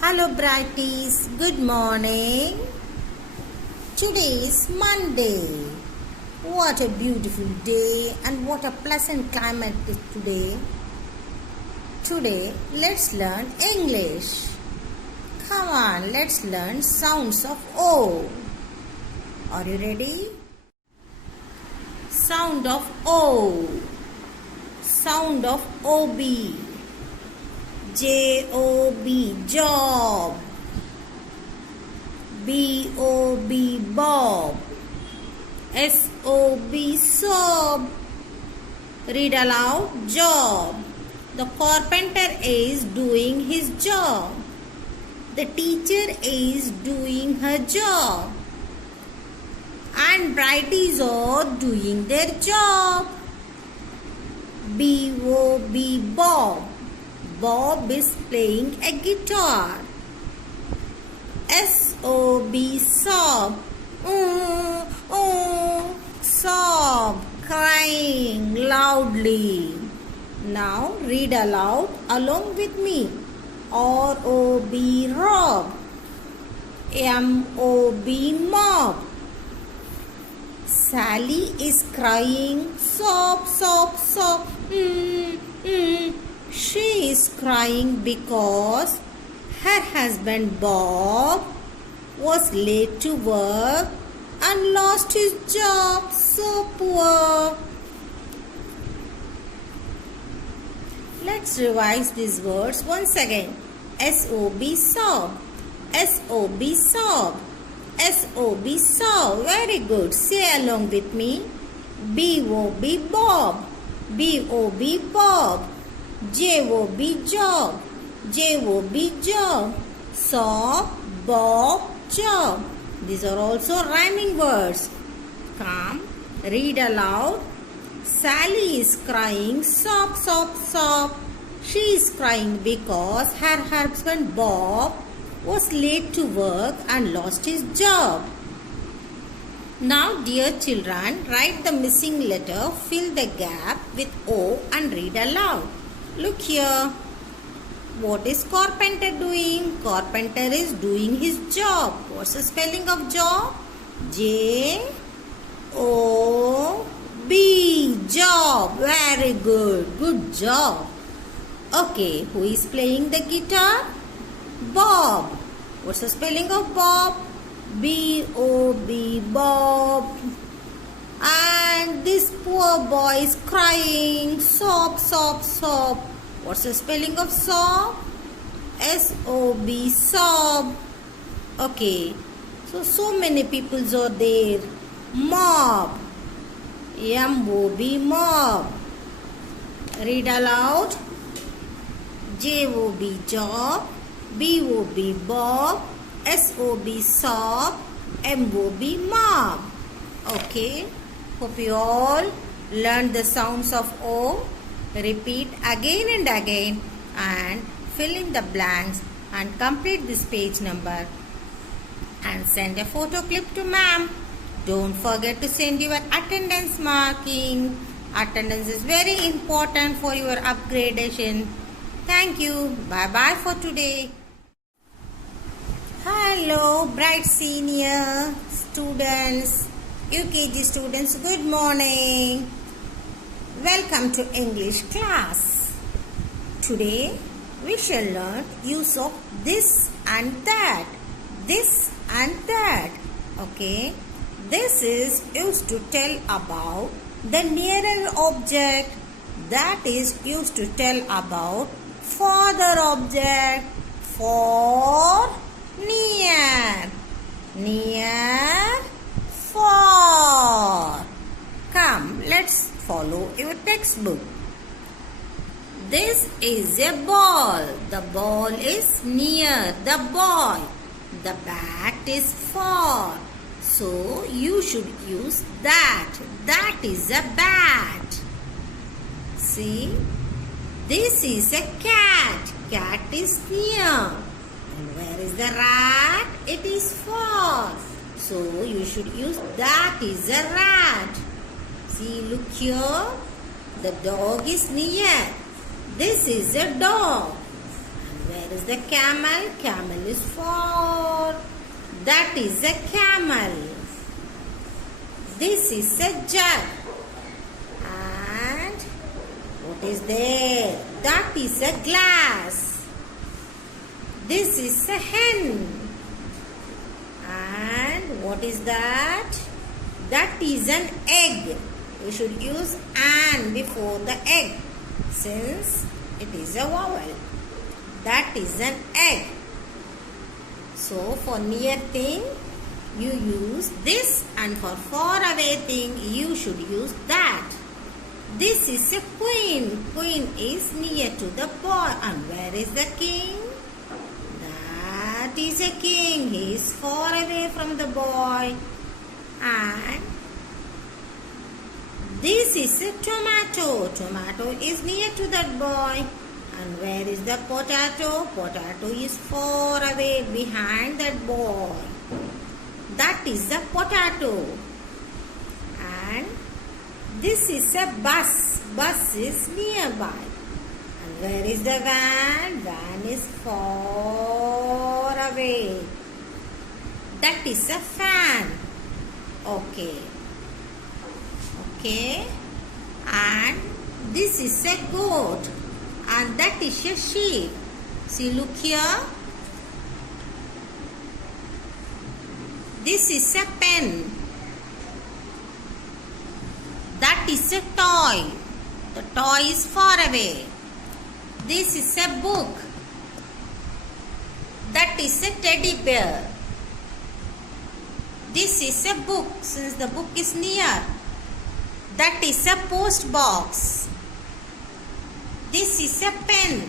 Hello Brighties, good morning. Today is Monday. What a beautiful day and what a pleasant climate is today. Today, let's learn English. Come on, let's learn sounds of O. Are you ready? Sound of O. Sound of OB. J-O-B, job. B-O-B, bob. S-O-B, sob. Read aloud, job. The carpenter is doing his job. The teacher is doing her job. And Brighties are doing their job. B-O-B, bob. Bob is playing a guitar. S-O-B, sob. Sob, crying loudly. Now read aloud along with me. R-O-B, rob. M-O-B, mob. Sally is crying, sob, sob, sob. She is crying because her husband Bob was late to work and lost his job. So poor. Let's revise these words once again. S-O-B, sob. S-O-B, sob. S-O-B, sob. Very good. Say along with me. B-O-B, bob. B-O-B, bob. J-O-B, job. J-O-B, job. Sob, bob, job. These are also rhyming words. Come, read aloud. Sally is crying, sob, sob, sob. She is crying because her husband Bob was late to work and lost his job. Now, dear children, write the missing letter, fill the gap with O and read aloud. Look here. What is carpenter doing? Carpenter is doing his job. What's the spelling of job? J-O-B. Job. Very good. Good job. Okay. Who is playing the guitar? Bob. What's the spelling of Bob? B-O-B. Bob. And this poor boy is crying. Sob, sob, sob. What's the spelling of sob? S-O-B, sob. Okay. So many people are there. Mob. M-O-B, mob. Read aloud. J-O-B, job. B-O-B, bob. S-O-B, sob. M-O-B, mob. Okay. Hope you all learned the sounds of O. Repeat again and again and fill in the blanks and complete this page number and send a photo clip to ma'am. Don't forget to send your attendance marking. Attendance is very important for your upgradation. Thank you. Bye-bye for today. Hello, bright senior students. UKG students, good morning. Welcome to English class. Today we shall learn use of this and that. This and that. Okay. This is used to tell about the nearer object. That is used to tell about farther object. For, near. Near, far. Come, let's follow your textbook. This is a ball. The ball is near the boy. The bat is far. So you should use that. That is a bat. See? This is a cat. Cat is near. And where is the rat? It is far. So you should use that is a rat. See, look here. The dog is near. This is a dog. And where Where is the camel? Camel is far. That is a camel. This is a jug. And what is there? That is a glass. This is a hen. And what is that? That is an egg. We should use an before the egg since it is a vowel. That is an egg. So for near thing you use this, and for far away thing you should use that. This is a queen. Queen is near to the boy. And where is the king? That is a king. He is far away from the boy. And this is a tomato. Tomato is near to that boy. And where is the potato? Potato is far away behind that boy. That is the potato. And this is a bus. Bus is nearby. And where is the van? Van is far away. That is a fan. Okay. Okay. And this is a goat. And that is a sheep. See, look here. This is a pen. That is a toy. The toy is far away. This is a book. That is a teddy bear. This is a book since the book is near. That is a post box. This is a pen.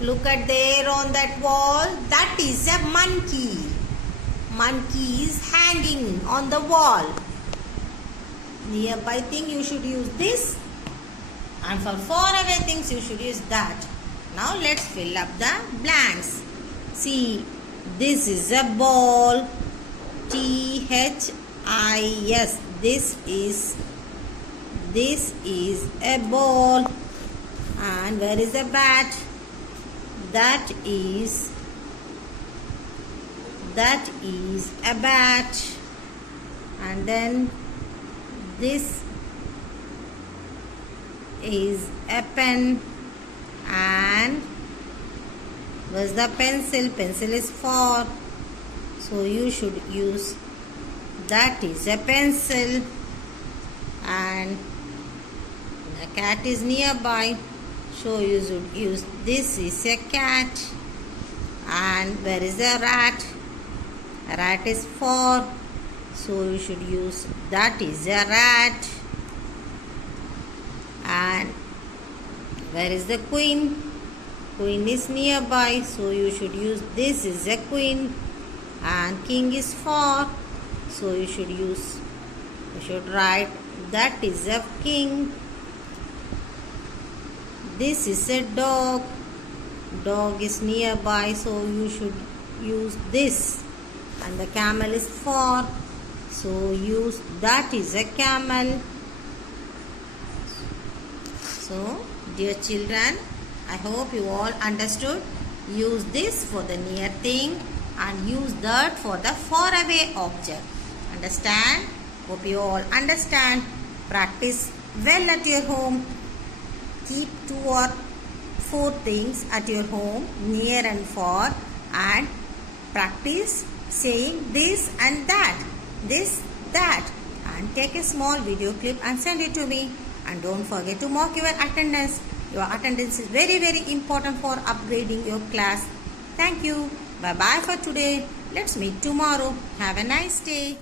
Look at there on that wall. That is a monkey. Monkey is hanging on the wall. Nearby thing you should use this. And for far away things you should use that. Now let's fill up the blanks. See, this is a ball. T-H-I-S. This is a ball. And where is the bat? That is a bat. And then this is a pen. And where's the pencil? Pencil is far. So you should use that is a pencil. And the cat is nearby. So you should use this is a cat. And where is the rat? A rat is far. So you should use that is a rat. And where is the queen? Queen is nearby. So you should use this is a queen. And king is far. So you should write that is a king. This is a dog. Dog is nearby, so you should use this. And the camel is far, so use that is a camel. So, dear children, I hope you all understood. Use this for the near thing and use that for the far away object. Understand? Hope you all understand. Practice well at your home. Keep 2 or 4 things at your home, near and far, and practice saying this and that, this, that, and take a small video clip and send it to me. And don't forget to mark your attendance. Your attendance is very, very important for upgrading your class. Thank you. Bye-bye for today. Let's meet tomorrow. Have a nice day.